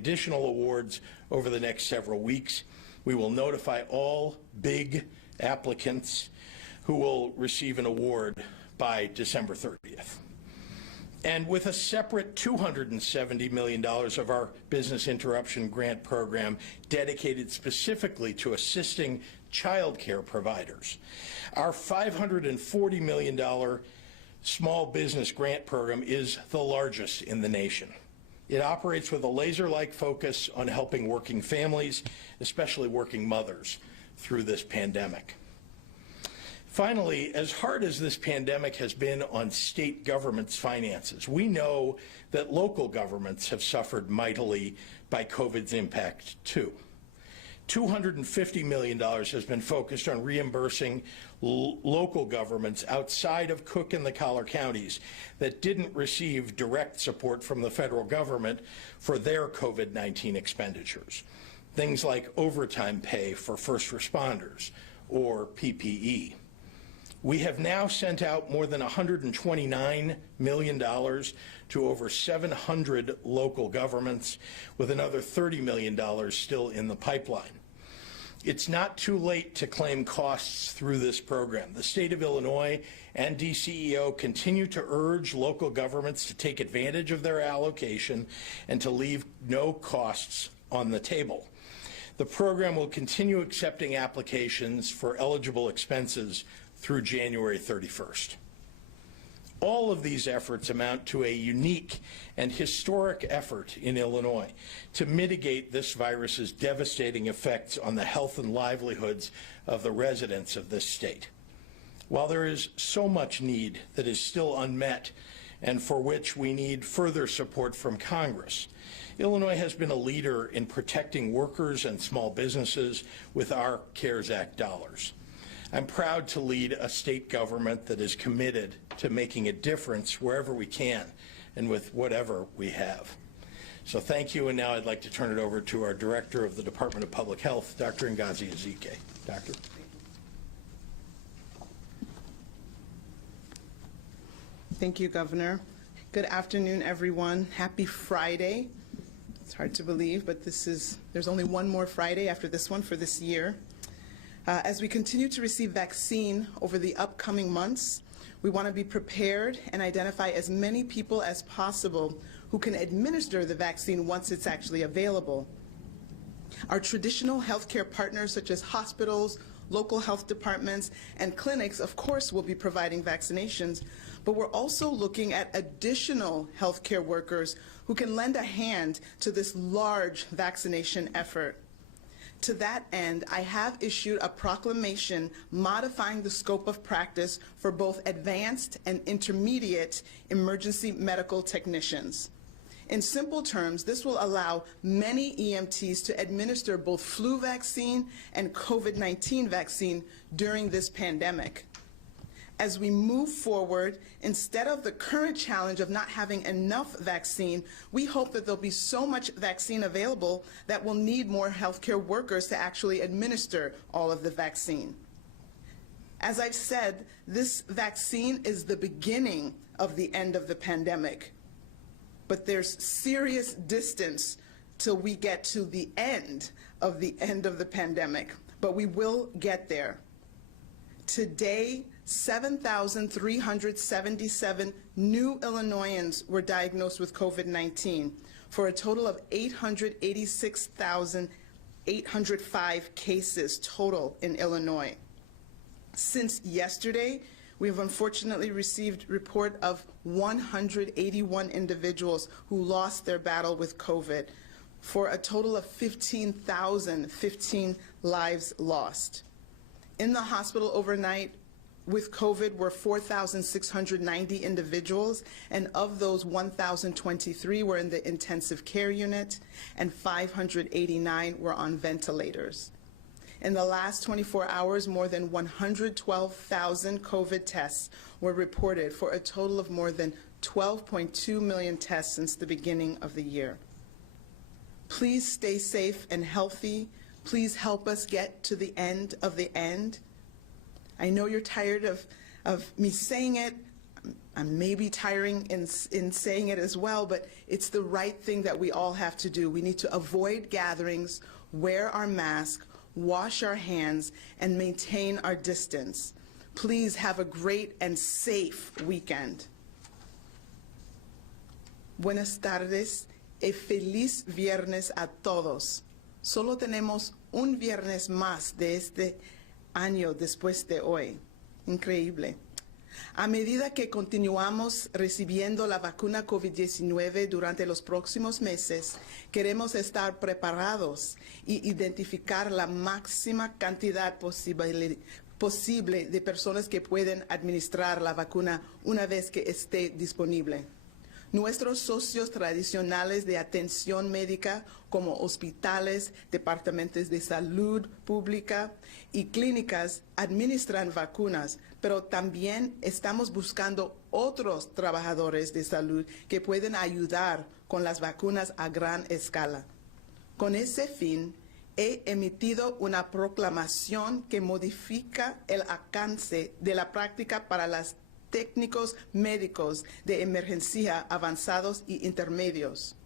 additional awards over the next several weeks. We will notify all big applicants who will receive an award by December 30th. And with a separate $270 million of our business interruption grant program dedicated specifically to assisting child care providers, our $540 million small business grant program is the largest in the nation. It operates with a laser-like focus on helping working families, especially working mothers, through this pandemic. Finally, as hard as this pandemic has been on state governments' finances, we know that local governments have suffered mightily by COVID's impact too. $250 million has been focused on reimbursing local governments outside of Cook and the Collar counties that didn't receive direct support from the federal government for their COVID-19 expenditures. Things like overtime pay for first responders or PPE. We have now sent out more than $129 million to over 700 local governments, with another $30 million still in the pipeline. It's not too late to claim costs through this program. The state of Illinois and DCEO continue to urge local governments to take advantage of their allocation and to leave no costs on the table. The program will continue accepting applications for eligible expenses through January 31st. All of these efforts amount to a unique and historic effort in Illinois to mitigate this virus's devastating effects on the health and livelihoods of the residents of this state. While there is so much need that is still unmet and for which we need further support from Congress, Illinois has been a leader in protecting workers and small businesses with our CARES Act dollars. I'm proud to lead a state government that is committed to making a difference wherever we can and with whatever we have. So thank you, and now I'd like to turn it over to our Director of the Department of Public Health, Dr. Ngozi Ezike. Doctor. Thank you, Governor. Good afternoon, everyone. Happy Friday. It's hard to believe, but there's only one more Friday after this one for this year. As we continue to receive vaccine over the upcoming months, we want to be prepared and identify as many people as possible who can administer the vaccine once it's actually available. Our traditional healthcare partners, such as hospitals, local health departments, and clinics, of course, will be providing vaccinations, but we're also looking at additional healthcare workers who can lend a hand to this large vaccination effort. To that end, I have issued a proclamation modifying the scope of practice for both advanced and intermediate emergency medical technicians. In simple terms, this will allow many EMTs to administer both flu vaccine and COVID-19 vaccine during this pandemic. As we move forward, instead of the current challenge of not having enough vaccine, we hope that there'll be so much vaccine available that we'll need more healthcare workers to actually administer all of the vaccine. As I've said, this vaccine is the beginning of the end of the pandemic, but there's serious distance till we get to the end of the pandemic, but we will get there. Today, 7,377 new Illinoisans were diagnosed with COVID-19 for a total of 886,805 cases total in Illinois. Since yesterday, we have unfortunately received report of 181 individuals who lost their battle with COVID for a total of 15,015 lives lost. In the hospital overnight with COVID were 4,690 individuals, and of those, 1,023 were in the intensive care unit and 589 were on ventilators. In the last 24 hours, more than 112,000 COVID tests were reported for a total of more than 12.2 million tests since the beginning of the year. Please stay safe and healthy. Please help us get to the end of the end. I know you're tired of me saying it. maybe tiring in saying it as well, but it's the right thing that we all have to do. We need to avoid gatherings, wear our mask, wash our hands, and maintain our distance. Please have a great and safe weekend. Buenas tardes y feliz viernes a todos. Solo tenemos un viernes más de este año después de hoy. Increíble. A medida que continuamos recibiendo la vacuna COVID-19 durante los próximos meses, queremos estar preparados y identificar la máxima cantidad posible de personas que pueden administrar la vacuna una vez que esté disponible. Nuestros socios tradicionales de atención médica, como hospitales, departamentos de salud pública y clínicas, administran vacunas, pero también estamos buscando otros trabajadores de salud que pueden ayudar con las vacunas a gran escala. Con ese fin, he emitido una proclamación que modifica el alcance de la práctica para los técnicos médicos de emergencia avanzados y intermedios.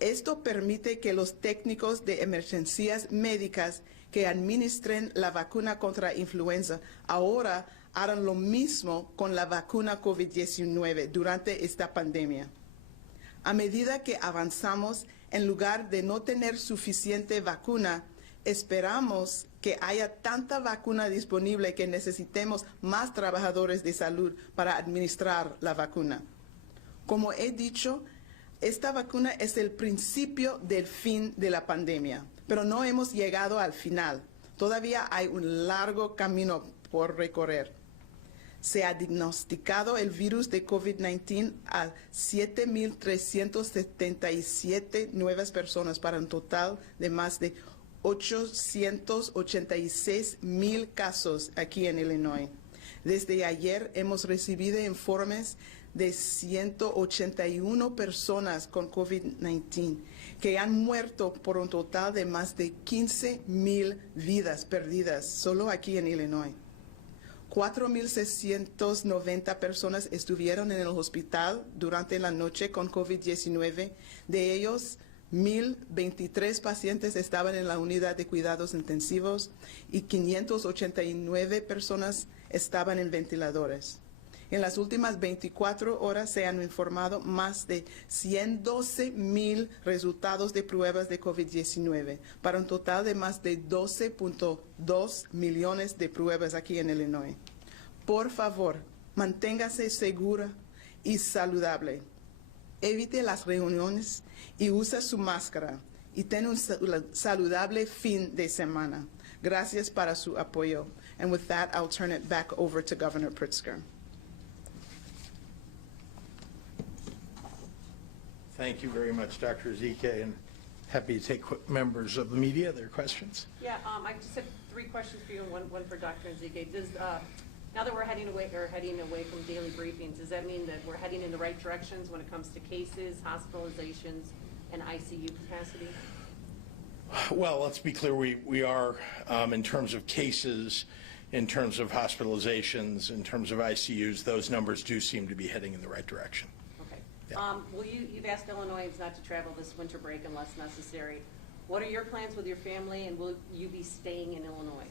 Esto permite que los técnicos de emergencias médicas que administren la vacuna contra influenza ahora hagan lo mismo con la vacuna COVID-19 durante esta pandemia. A medida que avanzamos, en lugar de no tener suficiente vacuna, esperamos que haya tanta vacuna disponible que necesitemos más trabajadores de salud para administrar la vacuna. Como he dicho, esta vacuna es el principio del fin de la pandemia, pero no hemos llegado al final. Todavía hay un largo camino por recorrer. Se ha diagnosticado el virus de COVID-19 a 7,377 nuevas personas para un total de más de 886,000 casos aquí en Illinois. Desde ayer hemos recibido informes de 181 personas con COVID-19 que han muerto por un total de más de 15,000 vidas perdidas solo aquí en Illinois. 4,690 personas estuvieron en el hospital durante la noche con COVID-19. De ellos, 1,023 pacientes estaban en la unidad de cuidados intensivos y 589 personas estaban en ventiladores. En las últimas 24 horas se han informado más de 112,000 resultados de pruebas de COVID-19, para un total de más de 12,2 millones de pruebas aquí en Illinois. Por favor, manténgase segura y saludable. Evite las reuniones y usa su máscara y tenga un saludable fin de semana. Gracias para su apoyo. And with that, I'll turn it back over to Governor Pritzker. Thank you very much, Dr. Ezike, and happy to take members of the media, their questions. Yeah, I just have 3 questions for you and one for Dr. Ezike. Now that we're heading away from daily briefings, does that mean that we're heading in the right directions when it comes to cases, hospitalizations, and ICU capacity? Well, let's be clear, we are, in terms of cases, in terms of hospitalizations, in terms of ICUs, those numbers do seem to be heading in the right direction. Okay. Yeah. You've asked Illinoisans not to travel this winter break unless necessary. What are your plans with your family, and will you be staying in Illinois?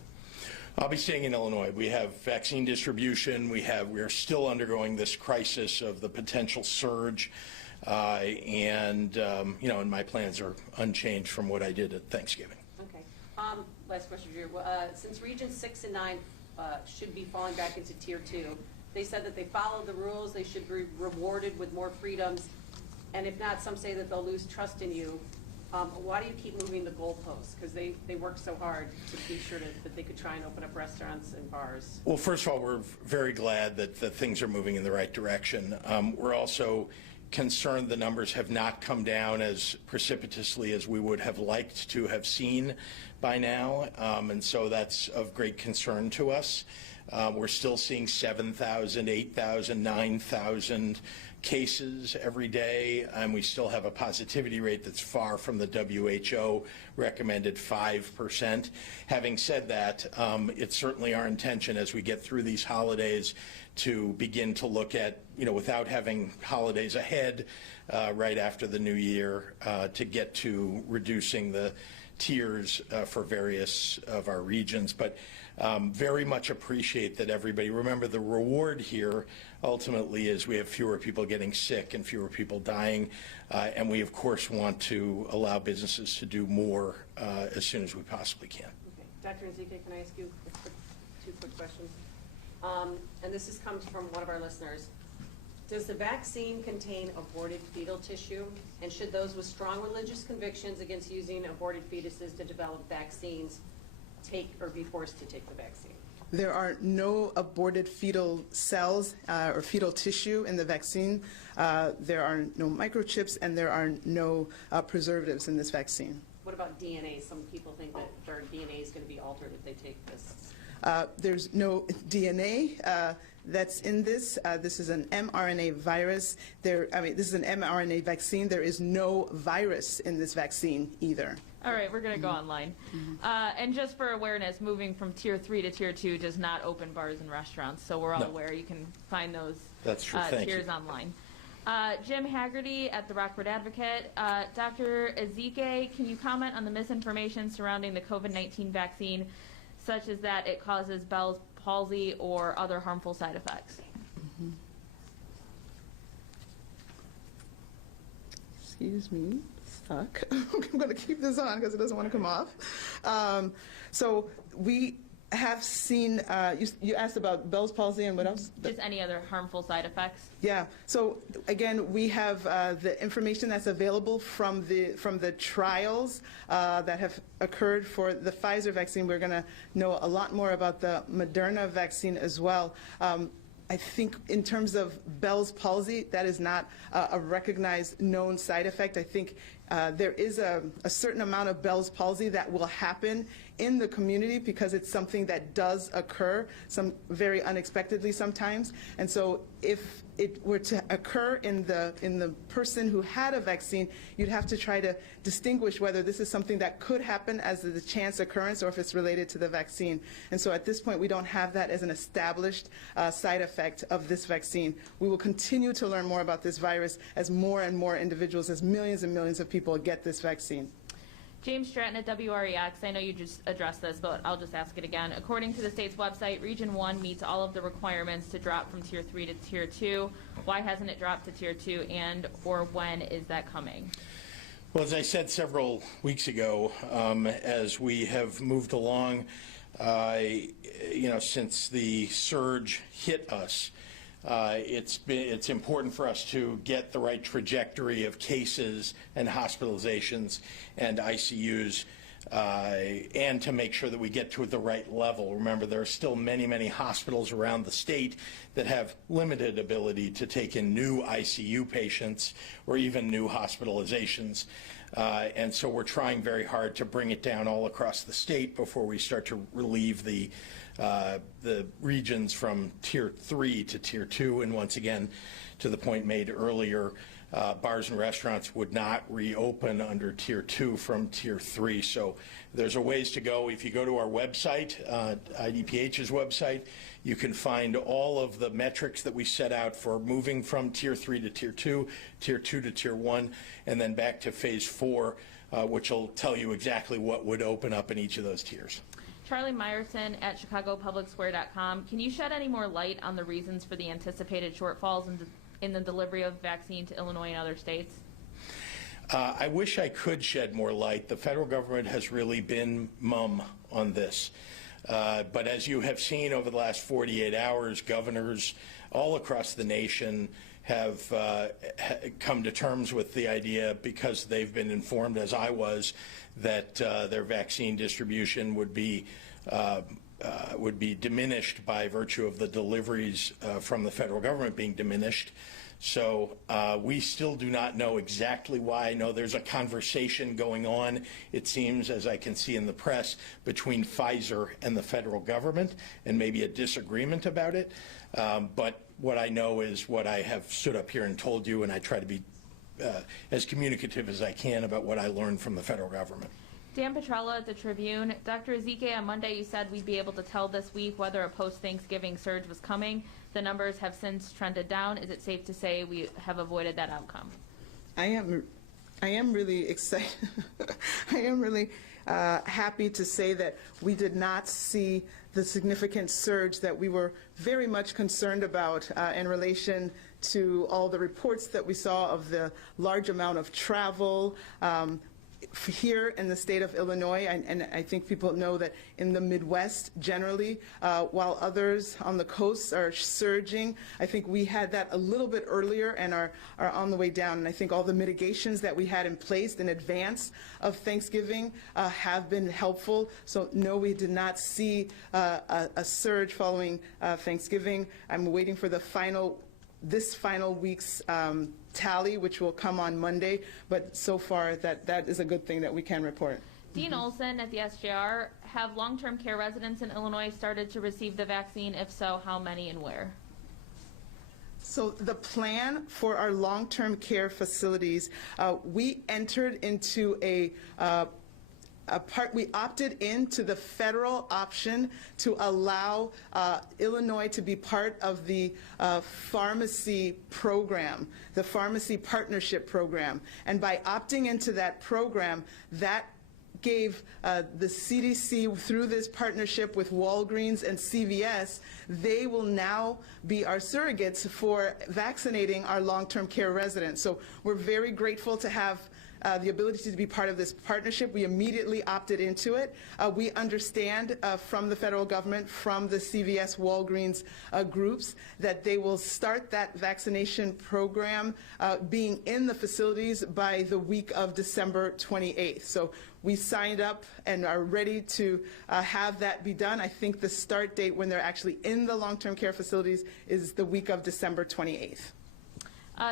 I'll be staying in Illinois. We have vaccine distribution. We are still undergoing this crisis of the potential surge, and my plans are unchanged from what I did at Thanksgiving. Okay. Last question, Drew. Since Regions 6 and 9 should be falling back into Tier 2, they said that they followed the rules, they should be rewarded with more freedoms, and if not, some say that they'll lose trust in you. Why do you keep moving the goalposts? Because they worked so hard to be sure that they could try and open up restaurants and bars. Well, first of all, we're very glad that things are moving in the right direction. We're also concerned the numbers have not come down as precipitously as we would have liked to have seen by now, and so that's of great concern to us. We're still seeing 7,000, 8,000, 9,000 cases every day, and we still have a positivity rate that's far from the WHO recommended 5%. Having said that, it's certainly our intention as we get through these holidays to begin to look at, without having holidays ahead, right after the new year, to get to reducing the tiers for various of our regions. But very much appreciate that everybody, remember the reward here ultimately is we have fewer people getting sick and fewer people dying, and we of course want to allow businesses to do more as soon as we possibly can. Okay. Dr. Nzike, can I ask you two quick questions? And this comes from one of our listeners. Does the vaccine contain aborted fetal tissue? And should those with strong religious convictions against using aborted fetuses to develop vaccines take or be forced to take the vaccine? There are no aborted fetal cells or fetal tissue in the vaccine. There are no microchips, and there are no preservatives in this vaccine. What about DNA? Some people think that their DNA is going to be altered if they take this. There's no DNA that's in this. This is an mRNA virus. This is an mRNA vaccine. There is no virus in this vaccine either. All right, we're going to go online. And just for awareness, moving from Tier 3 to Tier 2 does not open bars and restaurants, so we're all aware. You can find those tiers online. Jim Haggerty at the Rockford Advocate. Dr. Ezike, can you comment on the misinformation surrounding the COVID-19 vaccine, such as that it causes Bell's palsy or other harmful side effects? Excuse me, stuck. I'm going to keep this on because it doesn't want to come off. So we have seen, you asked about Bell's palsy and what else? Just any other harmful side effects? Yeah. So again, we have the information that's available from the trials that have occurred for the Pfizer vaccine. We're going to know a lot more about the Moderna vaccine as well. I think in terms of Bell's palsy, that is not a recognized known side effect. I think there is a certain amount of Bell's palsy that will happen in the community because it's something that does occur very unexpectedly sometimes. And so if it were to occur in the person who had a vaccine, you'd have to try to distinguish whether this is something that could happen as the chance occurrence or if it's related to the vaccine. And so at this point, we don't have that as an established side effect of this vaccine. We will continue to learn more about this virus as more and more individuals, as millions and millions of people get this vaccine. James Stratton at WREX, I know you just addressed this, but I'll just ask it again. According to the state's website, Region 1 meets all of the requirements to drop from Tier 3 to Tier 2. Why hasn't it dropped to Tier 2, and or when is that coming? Well, as I said several weeks ago, as we have moved along, since the surge hit us, it's important for us to get the right trajectory of cases and hospitalizations and ICUs, and to make sure that we get to the right level. Remember, there are still many, many hospitals around the state that have limited ability to take in new ICU patients or even new hospitalizations. And so we're trying very hard to bring it down all across the state before we start to relieve the regions from Tier 3 to Tier 2. And once again, to the point made earlier, bars and restaurants would not reopen under Tier 2 from Tier 3. So there's a ways to go. If you go to our website, IDPH's website, you can find all of the metrics that we set out for moving from Tier 3 to Tier 2, Tier 2 to Tier 1, and then back to Phase 4, which will tell you exactly what would open up in each of those tiers. Charlie Meyerson at ChicagoPublicSquare.com. Can you shed any more light on the reasons for the anticipated shortfalls in the delivery of vaccine to Illinois and other states? I wish I could shed more light. The federal government has really been mum on this. But as you have seen over the last 48 hours, governors all across the nation have come to terms with the idea, because they've been informed, as I was, that their vaccine distribution would be diminished by virtue of the deliveries from the federal government being diminished. So we still do not know exactly why. I know there's a conversation going on, it seems, as I can see in the press, between Pfizer and the federal government, and maybe a disagreement about it. But what I know is what I have stood up here and told you, and I try to be as communicative as I can about what I learned from the federal government. Dan Petrella at the Tribune. Dr. Ezike, on Monday you said we'd be able to tell this week whether a post-Thanksgiving surge was coming. The numbers have since trended down. Is it safe to say we have avoided that outcome? I am really excited. I am really happy to say that we did not see the significant surge that we were very much concerned about in relation to all the reports that we saw of the large amount of travel here in the state of Illinois, and I think people know that in the Midwest generally, while others on the coast are surging, I think we had that a little bit earlier and are on the way down. And I think all the mitigations that we had in place in advance of Thanksgiving have been helpful. So no, we did not see a surge following Thanksgiving. I'm waiting for this final week's tally, which will come on Monday, but so far that is a good thing that we can report. Dean Olson at the SJR, have long-term care residents in Illinois started to receive the vaccine? If so, how many and where? So the plan for our long-term care facilities, we entered into we opted into the federal option to allow Illinois to be part of the pharmacy program, the pharmacy partnership program. And by opting into that program, that gave the CDC, through this partnership with Walgreens and CVS, they will now be our surrogates for vaccinating our long-term care residents. So we're very grateful to have the ability to be part of this partnership. We immediately opted into it. We understand from the federal government, from the CVS, Walgreens groups, that they will start that vaccination program being in the facilities by the week of December 28th. So we signed up and are ready to have that be done. I think the start date when they're actually in the long-term care facilities is the week of December 28th.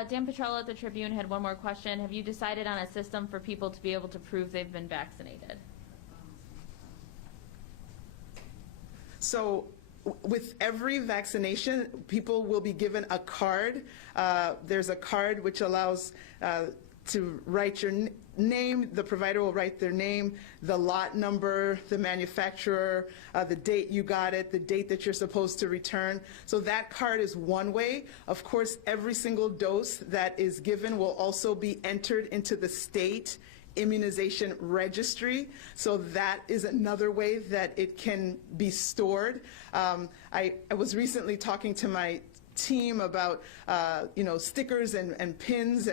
Dan Petrella at the Tribune had one more question. Have you decided on a system for people to be able to prove they've been vaccinated? So with every vaccination, people will be given a card. There's a card which allows to write your name. The provider will write their name, the lot number, the manufacturer, the date you got it, the date that you're supposed to return. So that card is one way. Of course, every single dose that is given will also be entered into the state immunization registry. So that is another way that it can be stored. I was recently talking to my team about stickers and pins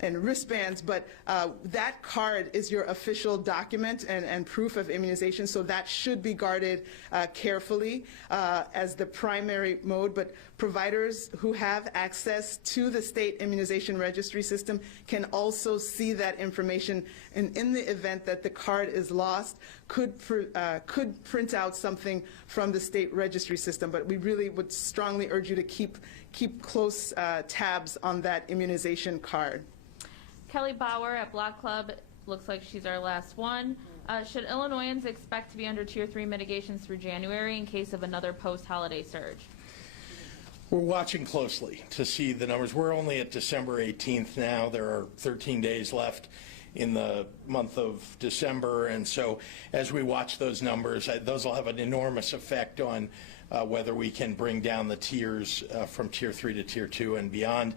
and wristbands, but that card is your official document and proof of immunization, so that should be guarded carefully as the primary mode. But providers who have access to the state immunization registry system can also see that information, and in the event that the card is lost, could print out something from the state registry system. But we really would strongly urge you to keep close tabs on that immunization card. Kelly Bauer at Block Club, looks like she's our last one. Should Illinoisans expect to be under Tier 3 mitigations through January in case of another post-holiday surge? We're watching closely to see the numbers. We're only at December 18th now. There are 13 days left in the month of December, and so as we watch those numbers, those will have an enormous effect on whether we can bring down the tiers from Tier 3 to Tier 2 and beyond.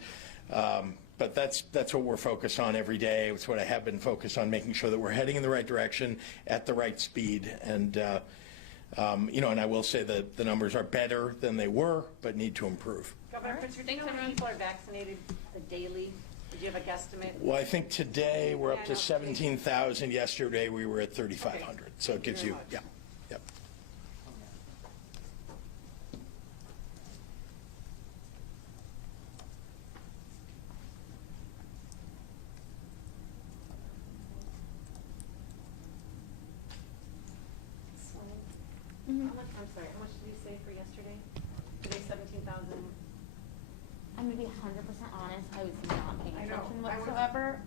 But that's what we're focused on every day. It's what I have been focused on, making sure that we're heading in the right direction at the right speed. And and I will say that the numbers are better than they were, but need to improve. Governor Pritzker, do you know how many people are vaccinated daily? Did you have a guesstimate? Well, I think today we're up to 17,000. Yesterday we were at 3,500. Okay. So it gives you, yeah. Yep. I'm sorry, how much did you say for yesterday? Today, 17,000? I'm going to be 100% honest. I was not paying attention whatsoever.